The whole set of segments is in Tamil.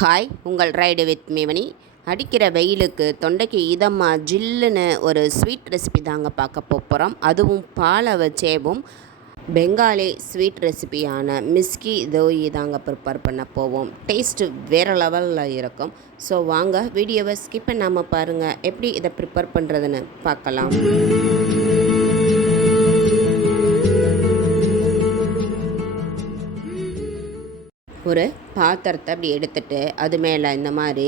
ஹாய் உங்கள் ரைடு வித் மேமணி அடிக்கிற வெயிலுக்கு தொண்டைக்கு இதமாக ஜில்லுன்னு ஒரு ஸ்வீட் ரெசிபி தாங்க பார்க்க போகிறோம் அதுவும் பாலை வச்சேவும் பெங்காலி ஸ்வீட் ரெசிபியான மிஸ்கி தோயி தாங்க ப்ரிப்பேர் பண்ண போவோம். டேஸ்ட்டு வேறு லெவலில் இருக்கும். ஸோ வாங்க வீடியோவை ஸ்கிப் பண்ணாமல் பாருங்கள் எப்படி இதை ப்ரிப்பேர் பண்ணுறதுன்னு பார்க்கலாம். ஒரு பாத்திரத்தை அப்படி எடுத்துட்டு அது மேலே இந்த மாதிரி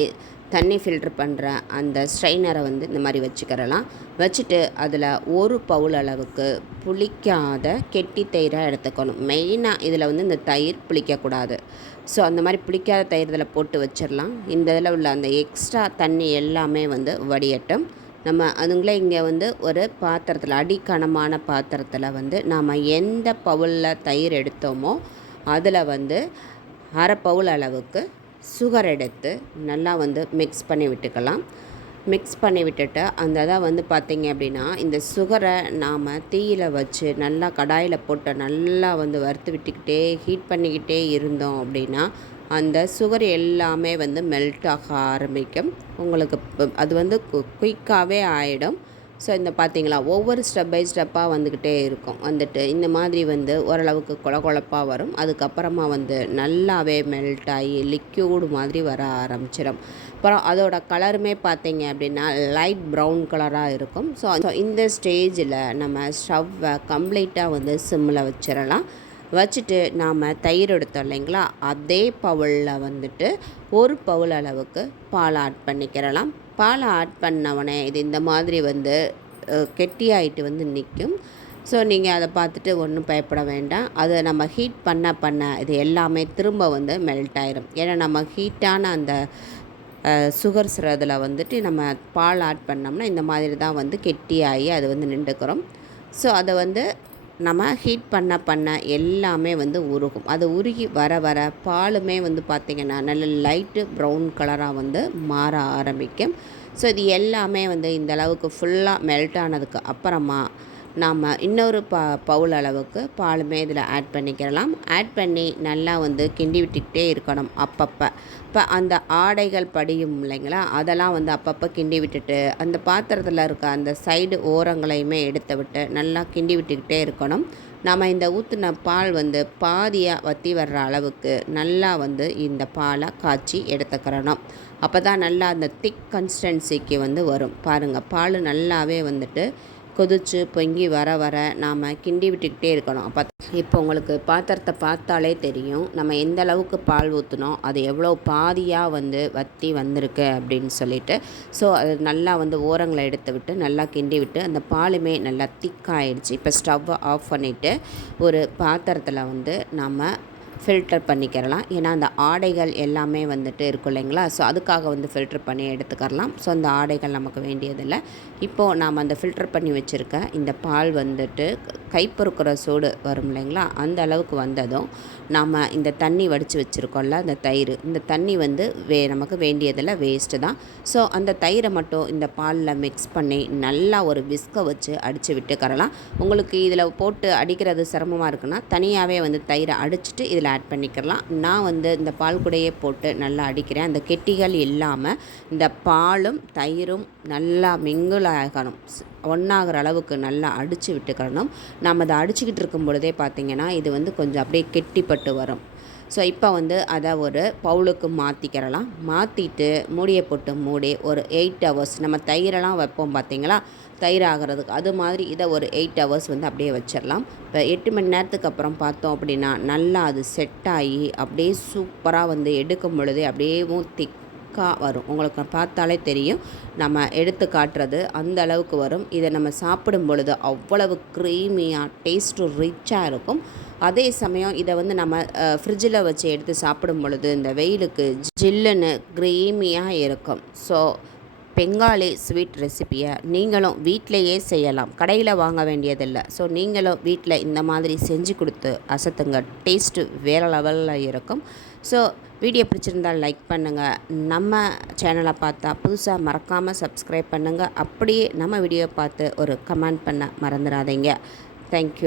தண்ணி ஃபில்ட்ரு பண்ணுற அந்த ஸ்ட்ரைனரை வந்து இந்த மாதிரி வச்சுக்கிறலாம். வச்சுட்டு அதில் ஒரு பவுல் அளவுக்கு புளிக்காத கெட்டி தயிராக எடுத்துக்கணும். மெயினாக இதில் வந்து இந்த தயிர் புளிக்கக்கூடாது. ஸோ அந்த மாதிரி புளிக்காத தயிர் இதில் போட்டு வச்சிடலாம் இந்த இதில் உள்ள அந்த எக்ஸ்ட்ரா தண்ணி எல்லாமே வந்து வடியட்டும். நம்ம அதுங்களே இங்கே வந்து ஒரு பாத்திரத்தில் அடிக்கனமான பாத்திரத்தில் வந்து நாம் எந்த பவுலில் தயிர் எடுத்தோமோ அதில் வந்து அரை பவுல் அளவுக்கு சுகர் எடுத்து நல்லா வந்து மிக்ஸ் பண்ணி விட்டுக்கலாம். மிக்ஸ் பண்ணி விட்டுட்டு அந்த இதை வந்து பார்த்திங்க அப்படின்னா இந்த சுகரை நாம் தீயில் வச்சு நல்லா கடாயில் போட்டு நல்லா வந்து வறுத்து விட்டுக்கிட்டே ஹீட் பண்ணிக்கிட்டே இருந்தோம் அப்படின்னா அந்த சுகர் எல்லாமே வந்து மெல்ட் ஆக ஆரம்பிக்கும். உங்களுக்கு அது வந்து குயிக்காகவே ஆகிடும் ஸோ இந்த பார்த்தீங்களா ஒவ்வொரு ஸ்டெப் பை ஸ்டெப்பாக வந்துக்கிட்டே இருக்கும். வந்துட்டு இந்த மாதிரி வந்து ஓரளவுக்கு கொல கொழப்பாக வரும். அதுக்கப்புறமா வந்து நல்லாவே மெல்ட் ஆகி லிக்யூடு மாதிரி வர ஆரம்பிச்சிடும். அப்புறம் அதோட கலருமே பார்த்தீங்க அப்படின்னா லைட் ப்ரௌன் கலராக இருக்கும். ஸோ இந்த ஸ்டேஜில் நம்ம ஸ்டவ்வை கம்ப்ளீட்டாக வந்து சிம்மில் வச்சிடலாம். வச்சுட்டு நாம் தயிர் எடுத்தோம் இல்லைங்களா அதே பவுலில் வந்துட்டு ஒரு பவுல் அளவுக்கு பால் ஆட் பண்ணிக்கிறலாம். பாலை ஆட் பண்ணவனே இது இந்த மாதிரி வந்து கெட்டியாயிட்டு வந்து நிற்கும் ஸோ நீங்கள் அதை பார்த்துட்டு ஒன்றும் பயப்பட வேண்டாம். அதை நம்ம ஹீட் பண்ண பண்ண இது எல்லாமே திரும்ப வந்து மெல்ட் ஆயிரும். ஏன்னா நம்ம ஹீட்டான அந்த சுகர் சிறதில் வந்துட்டு நம்ம பால் ஆட் பண்ணோம்னா இந்த மாதிரி தான் வந்து கெட்டியாகி அது வந்து நின்றுக்கிறோம். ஸோ அதை வந்து நம்ம ஹீட் பண்ண பண்ண எல்லாமே வந்து உருகும். அது உருகி வர வர பாலுமே வந்து பார்த்திங்கன்னா நல்ல லைட்டு ப்ரௌன் கலராக வந்து மாற ஆரம்பிக்கும். ஸோ இது எல்லாமே வந்து இந்த அளவுக்கு ஃபுல்லாக மெல்ட் ஆனதுக்கு அப்புறமா நாம் இன்னொரு ப பவுல் அளவுக்கு பாலுமே இதில் ஆட் பண்ணிக்கிறலாம். ஆட் பண்ணி நல்லா வந்து கிண்டி விட்டுக்கிட்டே இருக்கணும் அப்பப்போ. இப்போ அந்த ஆடைகள் படியும் இல்லைங்களா? அதெல்லாம் வந்து அப்பப்போ கிண்டி விட்டுட்டு அந்த பாத்திரத்தில் இருக்க அந்த சைடு ஓரங்களையுமே எடுத்து விட்டு நல்லா கிண்டி விட்டுக்கிட்டே இருக்கணும். நம்ம இந்த ஊற்றின பால் வந்து பாதியாக வற்றி வர்ற அளவுக்கு நல்லா வந்து இந்த பாலை காய்ச்சி எடுத்துக்கிறணும். அப்போ தான் நல்லா அந்த திக் கன்சிஸ்டன்சிக்கு வந்து வரும். பாருங்கள் பால் நல்லாவே வந்துட்டு கொதிச்சு பொங்கி வர வர நாம் கிண்டி விட்டுக்கிட்டே இருக்கணும். அப்போ இப்போ உங்களுக்கு பாத்திரத்தை பார்த்தாலே தெரியும். நம்ம எந்த அளவுக்கு பால் ஊற்றினோம் அது எவ்வளோ பாதியாக வந்து வத்தி வந்திருக்கு அப்படின்னு சொல்லிட்டு. ஸோ அது நல்லா வந்து ஓரங்களை எடுத்து விட்டு நல்லா கிண்டி விட்டு அந்த பாலுமே நல்லா திக்காயிடுச்சு இப்போ ஸ்டவ்வை ஆஃப் பண்ணிவிட்டு ஒரு பாத்திரத்தில் வந்து நம்ம ஃபில்டர் பண்ணிக்கிறலாம். ஏன்னா அந்த ஆடைகள் எல்லாமே வந்துட்டு இருக்கும் இல்லைங்களா? ஸோ அதுக்காக வந்து ஃபில்டர் பண்ணி எடுத்துக்கரலாம் ஸோ அந்த ஆடைகள் நமக்கு வேண்டியதில்லை. இப்போது நாம் அந்த ஃபில்டர் பண்ணி வச்சுருக்க இந்த பால் வந்துட்டு கைப்பொறுக்கிற சூடு வரும் இல்லைங்களா? அந்த அளவுக்கு வந்ததும் நாம் இந்த தண்ணி வடித்து வச்சுருக்கோம்ல அந்த தயிர். இந்த தண்ணி வந்து வே நமக்கு வேண்டியதில் வேஸ்ட்டு தான். ஸோ அந்த தயிரை மட்டும் இந்த பாலில் மிக்ஸ் பண்ணி நல்லா ஒரு விஸ்கை வச்சு அடித்து விட்டுக்கரலாம் உங்களுக்கு இதில் போட்டு அடிக்கிறது சிரமமாக இருக்குன்னா தனியாகவே வந்து தயிரை அடிச்சுட்டு இதில் ஆட் பண்ணிக்கலாம் நான் வந்து இந்த பால் கூடையே போட்டு நல்லா அடிக்கிறேன். அந்த கெட்டிகள் இல்லாமல் இந்த பாலும் தயிரும் நல்லா மிங்கிள் ஆகணும். ஒன்றாகிற அளவுக்கு நல்லா அடித்து விட்டுக்கிறணும் நம்ம அதை அடிச்சுக்கிட்டு இருக்கும் பொழுதே பார்த்திங்கன்னா இது வந்து கொஞ்சம் அப்படியே கெட்டிப்பட்டு வரும். ஸோ இப்போ வந்து அதை ஒரு பவுலுக்கு மாற்றிக்கிறலாம் மாற்றிட்டு மூடியை போட்டு மூடி ஒரு எயிட் ஹவர்ஸ் நம்ம தயிரெல்லாம் வைப்போம் பார்த்திங்களா? தயிர் ஆகிறதுக்கு. அது மாதிரி இதை ஒரு எயிட் ஹவர்ஸ் வந்து அப்படியே வச்சிடலாம் இப்போ எட்டு மணி நேரத்துக்கு அப்புறம் பார்த்தோம் அப்படின்னா நல்லா அது செட் ஆகி அப்படியே சூப்பராக வந்து எடுக்கும் பொழுதே திக் கா வரும். உங்களுக்கு பார்த்தாலே தெரியும். நம்ம எடுத்து காட்டுறது அந்த அளவுக்கு வரும். இதை நம்ம சாப்பிடும் பொழுது அவ்வளவு க்ரீமியாக டேஸ்ட்டு ரிச்சாக இருக்கும். அதே சமயம் இதை வந்து நம்ம ஃப்ரிட்ஜில் வச்சு எடுத்து சாப்பிடும் பொழுது இந்த வெயிலுக்கு ஜில்லுன்னு க்ரீமியாக இருக்கும். ஸோ பெங்காலி ஸ்வீட் ரெசிப்பியை நீங்களும் வீட்டிலையே செய்யலாம். கடையில் வாங்க வேண்டியதில்லை. ஸோ நீங்களும் வீட்டில் இந்த மாதிரி செஞ்சு கொடுத்து அசத்துங்க. டேஸ்ட்டு வேறு லெவலில் இருக்கும். ஸோ வீடியோ பிடிச்சிருந்தால் லைக் பண்ணுங்கள் நம்ம சேனலை பார்த்தா புதுசாக மறக்காமல் சப்ஸ்கிரைப் பண்ணுங்கள் அப்படியே நம்ம வீடியோ பார்த்து ஒரு கமெண்ட் பண்ண மறந்துடாதீங்க தேங்க்யூ